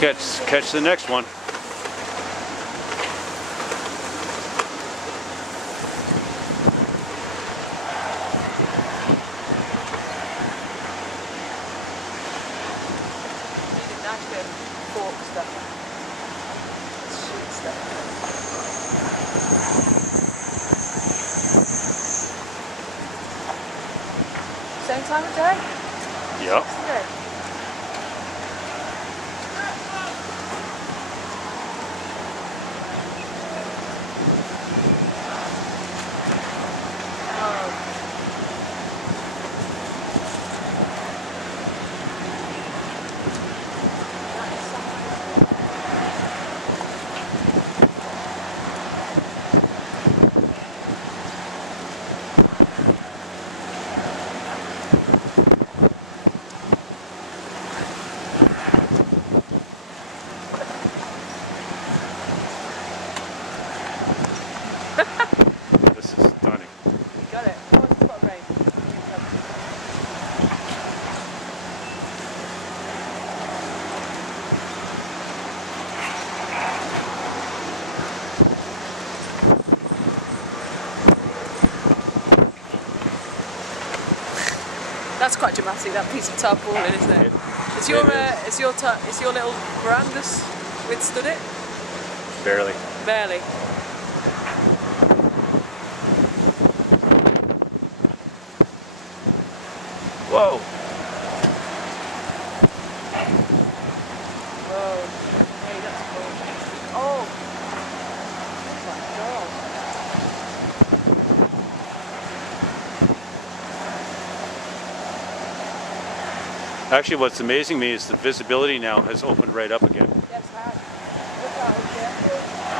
catch the next one. Nice bit of fork stuff. Shoot stuff. Same time of day? Yep. Yesterday. This is stunning. You got it. Oh, it's got rain. That's quite dramatic. That piece of tarpaulin, isn't it? Is your little veranda withstood it? Barely. Barely. Whoa. Whoa. Hey, that's cool. Oh. Oh Actually, what's amazing me is the visibility now has opened right up again. my God. Yes, I have. Look out, okay.